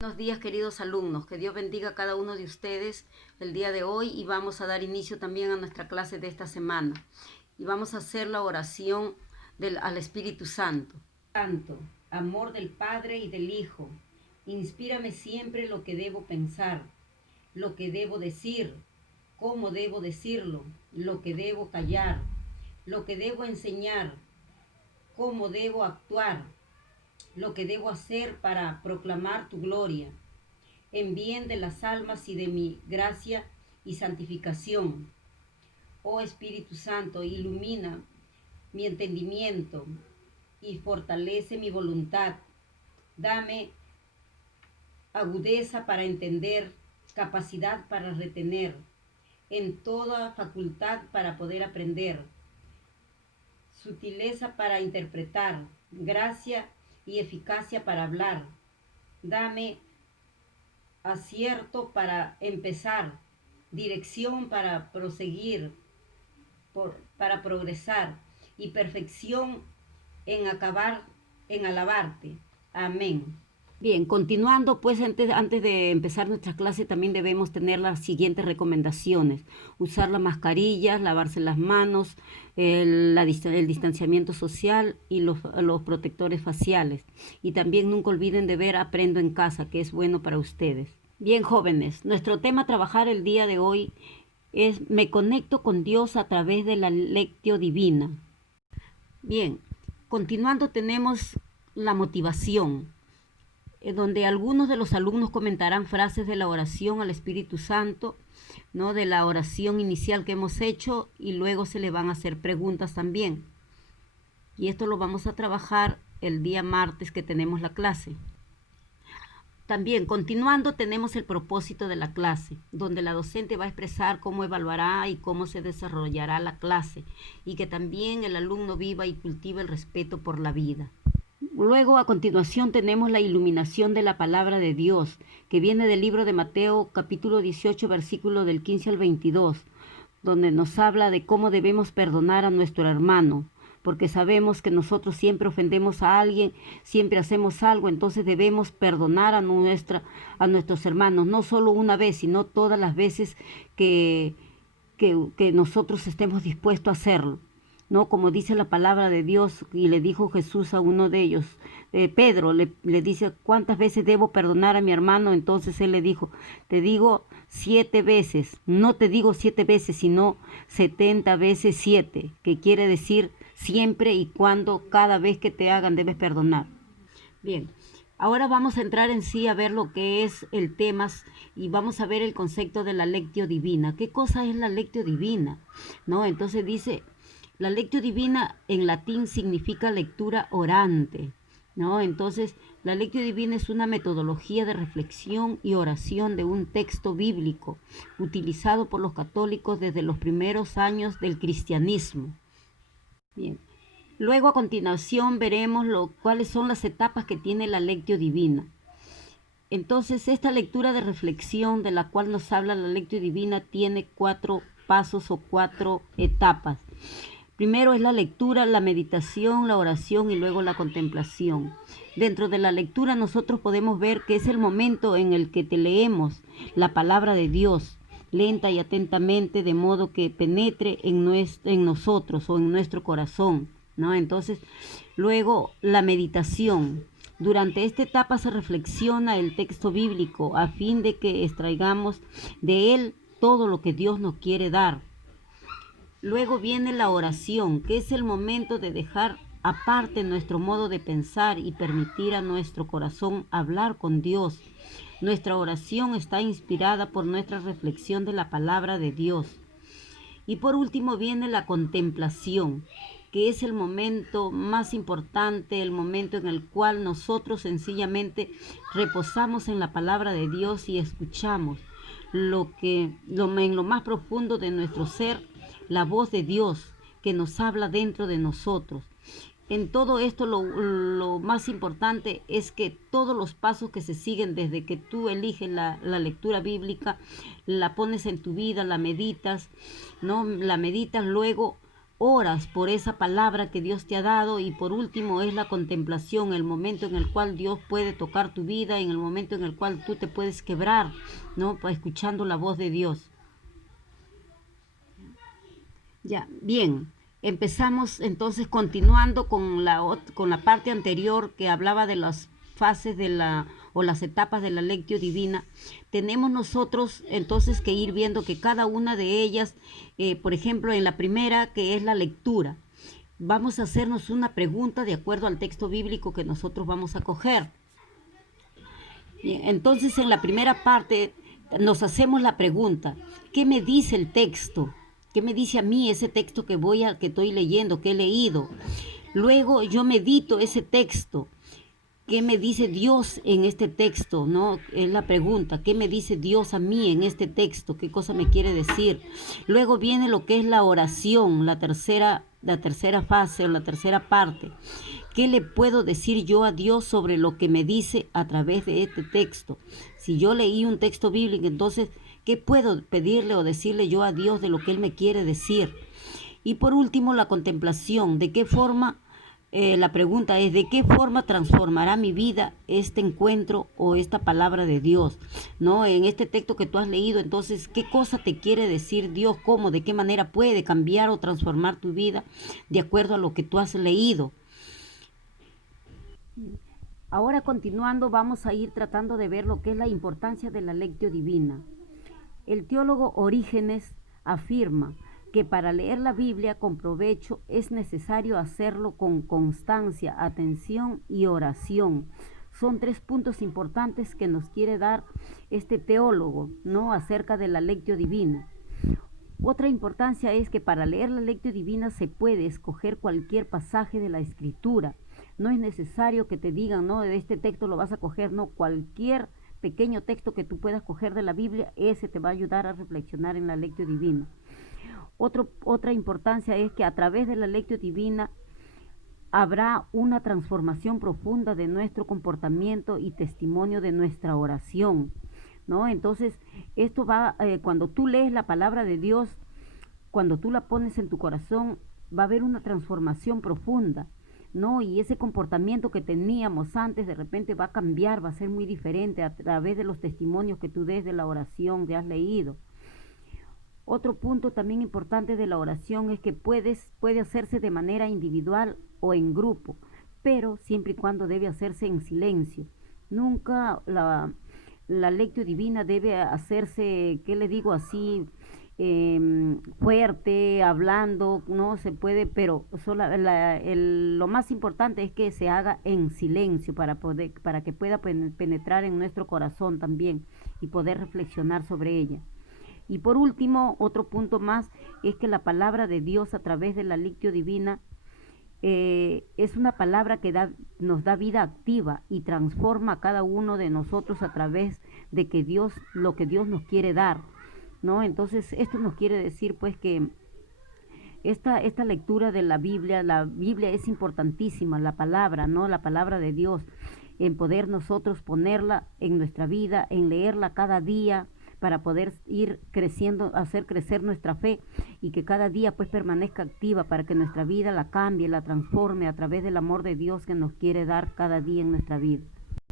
Buenos días, queridos alumnos. Que Dios bendiga a cada uno de ustedes el día de hoy y vamos a dar inicio también a nuestra clase de esta semana. Y vamos a hacer la oración al Espíritu Santo. Santo, amor del Padre y del Hijo, inspírame siempre lo que debo pensar, lo que debo decir, cómo debo decirlo, lo que debo callar, lo que debo enseñar, cómo debo actuar, lo que debo hacer para proclamar tu gloria, en bien de las almas y de mi gracia y santificación. Oh Espíritu Santo, ilumina mi entendimiento y fortalece mi voluntad. Dame agudeza para entender, capacidad para retener, en toda facultad para poder aprender, sutileza para interpretar, gracia y eficacia para hablar. Dame acierto para empezar, dirección para proseguir, para progresar y perfección en acabar, en alabarte. Amén. Bien, continuando, pues antes de empezar nuestra clase también debemos tener las siguientes recomendaciones. Usar la mascarilla, lavarse las manos, el distanciamiento social y los protectores faciales. Y también nunca olviden de ver Aprendo en Casa, que es bueno para ustedes. Bien, jóvenes, nuestro tema a trabajar el día de hoy es Me conecto con Dios a través de la Lectio Divina. Bien, continuando tenemos la motivación, donde algunos de los alumnos comentarán frases de la oración al Espíritu Santo, ¿no? De la oración inicial que hemos hecho, y luego se le van a hacer preguntas también. Y esto lo vamos a trabajar el día martes que tenemos la clase. También, continuando, tenemos el propósito de la clase, donde la docente va a expresar cómo evaluará y cómo se desarrollará la clase, y que también el alumno viva y cultive el respeto por la vida. Luego, a continuación, tenemos la iluminación de la palabra de Dios, que viene del libro de Mateo, capítulo 18, versículo del 15 al 22, donde nos habla de cómo debemos perdonar a nuestro hermano, porque sabemos que nosotros siempre ofendemos a alguien, siempre hacemos algo, entonces debemos perdonar a nuestros hermanos, no solo una vez, sino todas las veces que nosotros estemos dispuestos a hacerlo. ¿No? Como dice la palabra de Dios, y le dijo Jesús a uno de ellos, Pedro le dice, ¿cuántas veces debo perdonar a mi hermano? Entonces él le dijo, te digo 7 veces, no te digo 7 veces, sino 70 veces 7, que quiere decir siempre y cuando, cada vez que te hagan, debes perdonar. Bien. Ahora vamos a entrar en sí a ver lo que es el tema y vamos a ver el concepto de la Lectio Divina. ¿Qué cosa es la Lectio Divina? ¿No? Entonces dice, la Lectio Divina en latín significa lectura orante, ¿no? Entonces, la Lectio Divina es una metodología de reflexión y oración de un texto bíblico utilizado por los católicos desde los primeros años del cristianismo. Bien. Luego, a continuación, veremos cuáles son las etapas que tiene la Lectio Divina. Entonces, esta lectura de reflexión de la cual nos habla la Lectio Divina tiene 4 pasos o 4 etapas. Primero es la lectura, la meditación, la oración y luego la contemplación. Dentro de la lectura nosotros podemos ver que es el momento en el que te leemos la palabra de Dios, lenta y atentamente, de modo que penetre en nosotros o en nuestro corazón, ¿no? Entonces, luego la meditación. Durante esta etapa se reflexiona el texto bíblico a fin de que extraigamos de él todo lo que Dios nos quiere dar. Luego viene la oración, que es el momento de dejar aparte nuestro modo de pensar y permitir a nuestro corazón hablar con Dios. Nuestra oración está inspirada por nuestra reflexión de la palabra de Dios. Y por último viene la contemplación, que es el momento más importante, el momento en el cual nosotros sencillamente reposamos en la palabra de Dios y escuchamos en lo más profundo de nuestro ser, la voz de Dios que nos habla dentro de nosotros. En todo esto lo más importante es que todos los pasos que se siguen desde que tú eliges la lectura bíblica, la pones en tu vida, la meditas, ¿no? La meditas, luego oras por esa palabra que Dios te ha dado. Y por último es la contemplación, el momento en el cual Dios puede tocar tu vida, en el momento en el cual tú te puedes quebrar, ¿no? Escuchando la voz de Dios. Ya, bien. Empezamos entonces continuando con la parte anterior que hablaba de las fases o las etapas de la lectio divina. Tenemos nosotros entonces que ir viendo que cada una de ellas, por ejemplo, en la primera, que es la lectura, vamos a hacernos una pregunta de acuerdo al texto bíblico que nosotros vamos a coger. Bien, entonces en la primera parte nos hacemos la pregunta: ¿qué me dice el texto? ¿Qué me dice a mí ese texto que estoy leyendo, que he leído? Luego yo medito ese texto. ¿Qué me dice Dios en este texto? ¿No? Es la pregunta. ¿Qué me dice Dios a mí en este texto? ¿Qué cosa me quiere decir? Luego viene lo que es la oración, la tercera fase o la tercera parte. ¿Qué le puedo decir yo a Dios sobre lo que me dice a través de este texto? Si yo leí un texto bíblico, entonces, ¿qué puedo pedirle o decirle yo a Dios de lo que Él me quiere decir? Y por último, la contemplación. ¿De qué forma? La pregunta es: ¿de qué forma transformará mi vida este encuentro o esta palabra de Dios? ¿No? En este texto que tú has leído, entonces, ¿qué cosa te quiere decir Dios? ¿Cómo? ¿De qué manera puede cambiar o transformar tu vida de acuerdo a lo que tú has leído? Ahora, continuando, vamos a ir tratando de ver lo que es la importancia de la lectio divina. El teólogo Orígenes afirma que para leer la Biblia con provecho es necesario hacerlo con constancia, atención y oración. Son 3 puntos importantes que nos quiere dar este teólogo, ¿no?, acerca de la lectio divina. Otra importancia es que para leer la lectio divina se puede escoger cualquier pasaje de la Escritura. No es necesario que te digan, no, de este texto lo vas a coger, no, cualquier pequeño texto que tú puedas coger de la Biblia, ese te va a ayudar a reflexionar en la lectio divina. Otra importancia es que a través de la lectio divina habrá una transformación profunda de nuestro comportamiento y testimonio de nuestra oración, ¿no? Entonces, esto va, cuando tú lees la palabra de Dios, cuando tú la pones en tu corazón, va a haber una transformación profunda, ¿no? Y ese comportamiento que teníamos antes de repente va a cambiar, va a ser muy diferente a través de los testimonios que tú des de la oración que has leído. Otro punto también importante de la oración es que puede hacerse de manera individual o en grupo, pero siempre y cuando debe hacerse en silencio. Nunca la lectio divina debe hacerse, ¿qué le digo así? Fuerte, hablando, no se puede, pero lo más importante es que se haga en silencio para que pueda penetrar en nuestro corazón también y poder reflexionar sobre ella. Y por último, otro punto más es que la palabra de Dios a través de la lectio divina es una palabra que nos da vida activa y transforma a cada uno de nosotros a través de lo que Dios nos quiere dar, ¿no? Entonces, esto nos quiere decir pues que esta lectura de la Biblia es importantísima, la palabra, ¿no? La palabra de Dios, en poder nosotros ponerla en nuestra vida, en leerla cada día, para poder ir creciendo, hacer crecer nuestra fe y que cada día pues permanezca activa para que nuestra vida la cambie, la transforme a través del amor de Dios que nos quiere dar cada día en nuestra vida.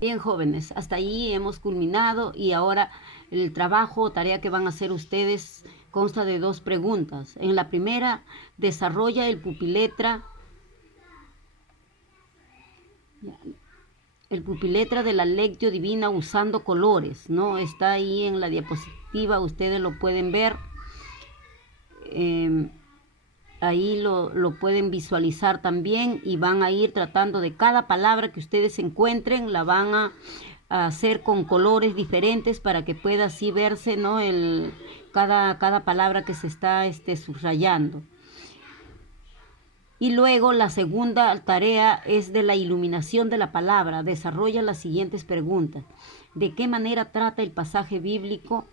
Bien, jóvenes, hasta ahí hemos culminado y ahora el trabajo o tarea que van a hacer ustedes consta de 2 preguntas. En la primera, desarrolla el pupiletra de la lectio divina usando colores, ¿no? Está ahí en la diapositiva, ustedes lo pueden ver. Ahí lo pueden visualizar también y van a ir tratando de cada palabra que ustedes encuentren, la van a hacer con colores diferentes para que pueda así verse, ¿no?, cada palabra que se está subrayando. Y luego la segunda tarea es de la iluminación de la palabra. Desarrolla las siguientes preguntas: ¿de qué manera trata el pasaje bíblico?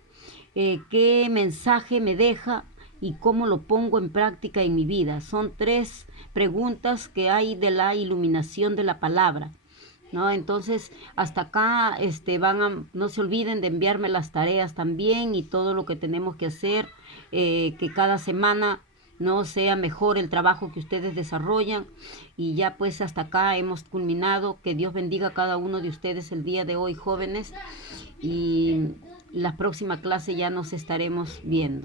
¿Qué mensaje me deja? ¿Y cómo lo pongo en práctica en mi vida? Son 3 preguntas que hay de la iluminación de la palabra, ¿no? Entonces, hasta acá no se olviden de enviarme las tareas también y todo lo que tenemos que hacer, que cada semana no sea mejor el trabajo que ustedes desarrollan. Y ya pues hasta acá hemos culminado. Que Dios bendiga a cada uno de ustedes el día de hoy, jóvenes. Y la próxima clase ya nos estaremos viendo.